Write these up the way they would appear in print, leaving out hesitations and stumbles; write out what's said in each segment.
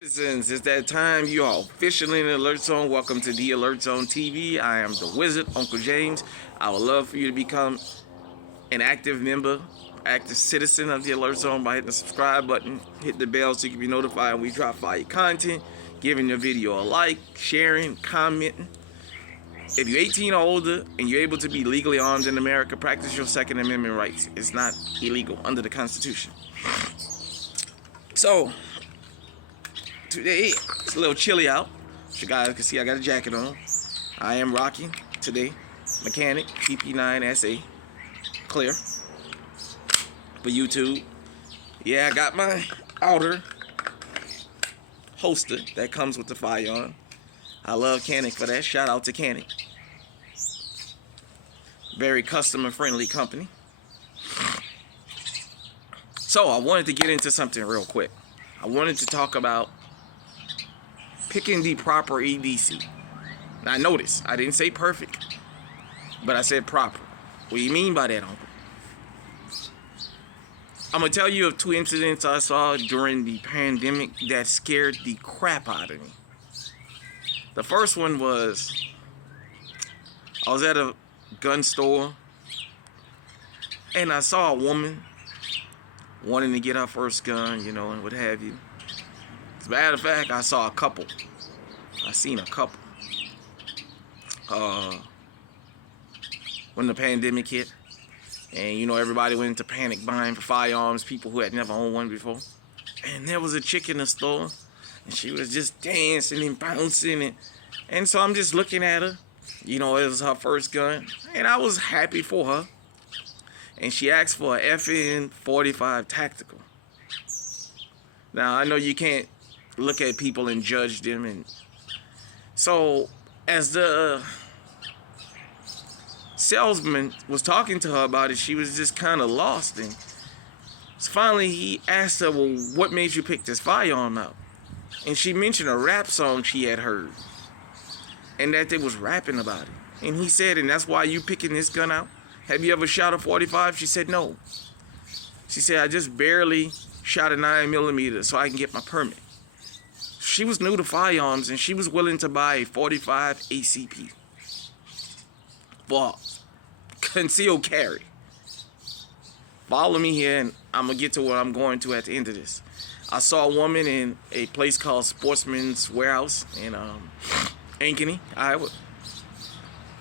Citizens, it's that time. You are officially in the Alert Zone. Welcome to the Alert Zone TV. I am the Wizard, Uncle James. I would love for you to become an active member, active citizen of the Alert Zone by hitting the subscribe button, hit the bell so you can be notified when we drop fire content, giving your video a like, sharing, commenting. If you're 18 or older and you're able to be legally armed in America, practice your Second Amendment rights. It's not illegal under the Constitution. So, today, it's a little chilly out. As you guys can see, I got a jacket on. I am rocking today. Mechanic, PP9SA. Clear. For YouTube. Yeah, I got my outer holster that comes with the firearm. I love Canic for that. Shout out to Canic. Very customer friendly company. So, I wanted to get into something real quick. I wanted to talk about picking the proper EDC. Now notice, I didn't say perfect, but I said proper. What do you mean by that, Uncle? I'm going to tell you of two incidents I saw during the pandemic that scared the crap out of me. The first one was, I was at a gun store, and I saw a woman wanting to get her first gun, you know, and what have you. As a matter of fact, I saw a couple. I seen a couple. When the pandemic hit, and you know, everybody went into panic buying for firearms, people who had never owned one before. And there was a chick in the store, and she was just dancing and bouncing, and so I'm just looking at her. You know, it was her first gun, and I was happy for her. And she asked for a FN 45 tactical. Now, I know you can't look at people and judge them, and so as the salesman was talking to her about it, she was just kind of lost. And so finally he asked her, well, what made you pick this firearm out? And she mentioned a rap song she had heard, and that they was rapping about it. And he said, and that's why you picking this gun out? Have you ever shot a 45? She said, no. She said, I just barely shot a 9mm so I can get my permit. She was new to firearms, and she was willing to buy a 45 ACP for concealed carry. Follow me here, and I'm going to get to what I'm going to at the end of this. I saw a woman in a place called Sportsman's Warehouse in Ankeny, Iowa.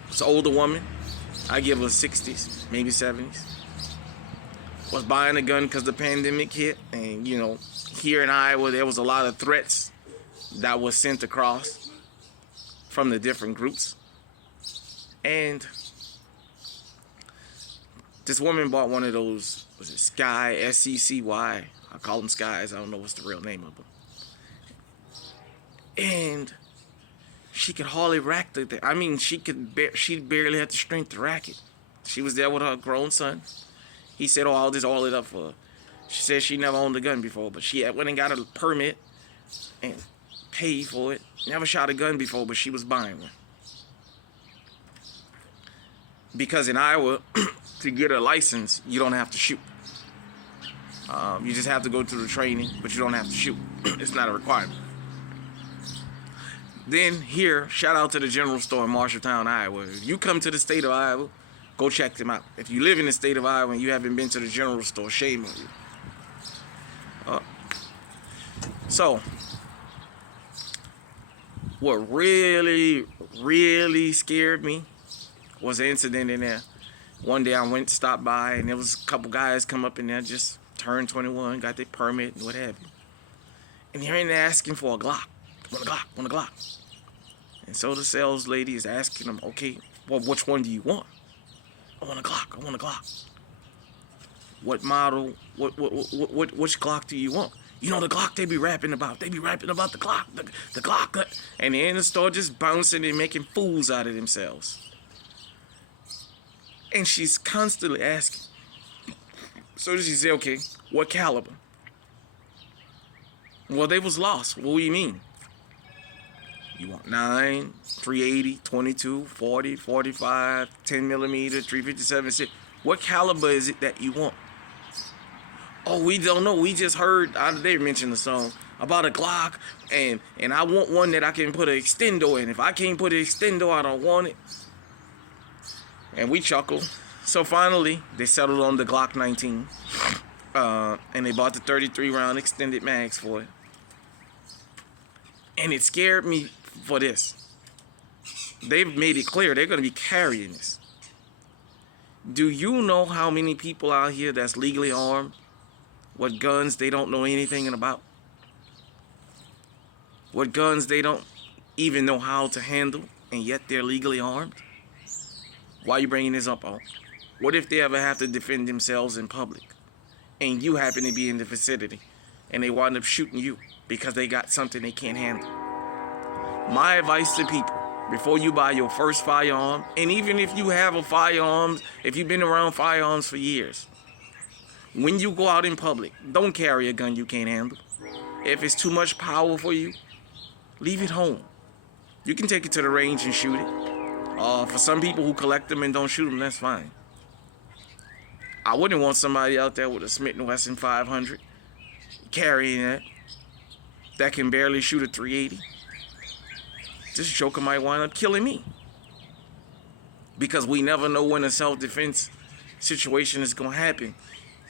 It's an older woman. I give her 60s, maybe 70s. Was buying a gun because the pandemic hit, and you know, here in Iowa there was a lot of threats that was sent across from the different groups. And this woman bought one of those, was it Sky, SCCY? I call them Skies, I don't know what's the real name of them. And she could hardly rack the thing. I mean, she barely had the strength to rack it. She was there with her grown son. He said, oh, I'll just oil it up for her. She said she never owned a gun before, but she went and got a permit and paid for it. Never shot a gun before, but she was buying one. Because in Iowa, to get a license, you don't have to shoot. You just have to go through the training, but you don't have to shoot. It's not a requirement. Then here, shout out to the general store in Marshalltown, Iowa. If you come to the state of Iowa, go check them out. If you live in the state of Iowa and you haven't been to the general store, shame on you. So, what really, really scared me was an incident in there. One day I went to stop by, and there was a couple guys come up in there, just turned 21, got their permit and what have you. And they're in there asking for a Glock. Want a Glock. And so the sales lady is asking them, okay, well, which one do you want? I want a Glock. What model, which Glock do you want? You know the Glock they be rapping about. They be rapping about the Glock, the Glock. And they're in the store just bouncing and making fools out of themselves. And she's constantly asking. So she said, okay, what caliber? Well, they was lost. What do you mean? You want 9, 380, 22, 40, 45, 10mm, 357, 6. What caliber is it that you want? Oh, we don't know. We just heard, they mentioned the song. about a Glock, and I want one that I can put an extendo in. If I can't put an extendo, I don't want it. And we chuckled. So finally, they settled on the Glock 19. And they bought the 33 round extended mags for it. And it scared me for this. They've made it clear they're going to be carrying this. Do you know how many people out here that's legally armed with guns they don't know anything about? What guns they don't even know how to handle, and yet they're legally armed? Why are you bringing this up on? What if they ever have to defend themselves in public, and you happen to be in the vicinity, and they wind up shooting you because they got something they can't handle? My advice to people, before you buy your first firearm, and even if you have a firearm, if you've been around firearms for years, when you go out in public, don't carry a gun you can't handle. If it's too much power for you, leave it home. You can take it to the range and shoot it. For some people who collect them and don't shoot them, that's fine. I wouldn't want somebody out there with a Smith & Wesson 500 carrying that can barely shoot a 380. This joker might wind up killing me. Because we never know when a self-defense situation is going to happen.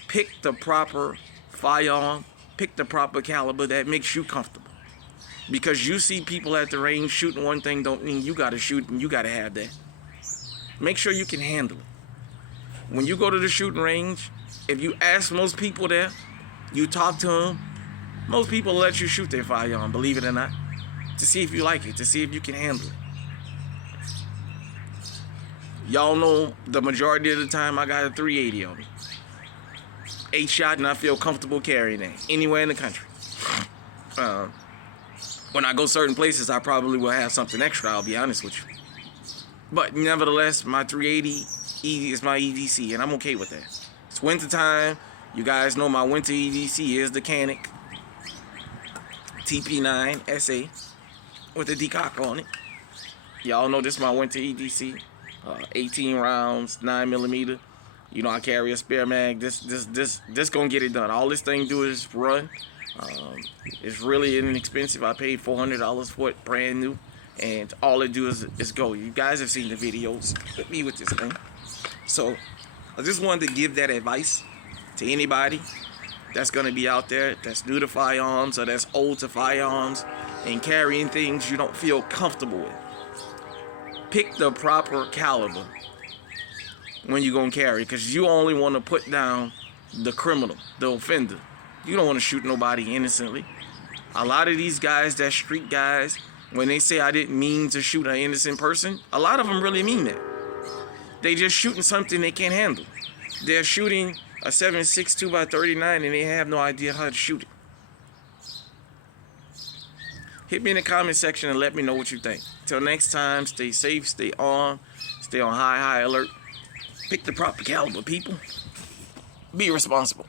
Pick the proper firearm. Pick the proper caliber that makes you comfortable. Because you see people at the range shooting one thing don't mean you got to shoot and you got to have that. Make sure you can handle it. When you go to the shooting range, if you ask most people there, you talk to them, most people will let you shoot their firearm, believe it or not, to see if you like it, to see if you can handle it. Y'all know the majority of the time I got a 380 on me. 8 shot, and I feel comfortable carrying that anywhere in the country. When I go certain places, I probably will have something extra, I'll be honest with you. But nevertheless, my 380 is my EDC, and I'm okay with that. It's winter time. You guys know my winter EDC is the Canic TP9 SA with a decock on it. Y'all know this is my winter EDC. 18 rounds, 9mm. You know I carry a spare mag. This gonna get it done. All this thing do is run. It's really inexpensive. I paid $400 for it, brand new, and all it do is go. You guys have seen the videos with me with this thing. So I just wanted to give that advice to anybody that's gonna be out there that's new to firearms or that's old to firearms and carrying things you don't feel comfortable with. Pick the proper caliber when you're gonna carry, because you only want to put down the criminal, the offender. You don't want to shoot nobody innocently. A lot of these guys, that street guys, when they say I didn't mean to shoot an innocent person, a lot of them really mean that. They just shooting something they can't handle. They're shooting a 7.62 by 39 and they have no idea how to shoot it. Hit me in the comment section and let me know what you think. Till next time, stay safe, stay armed, stay on high alert. Pick the proper caliber, people. Be responsible.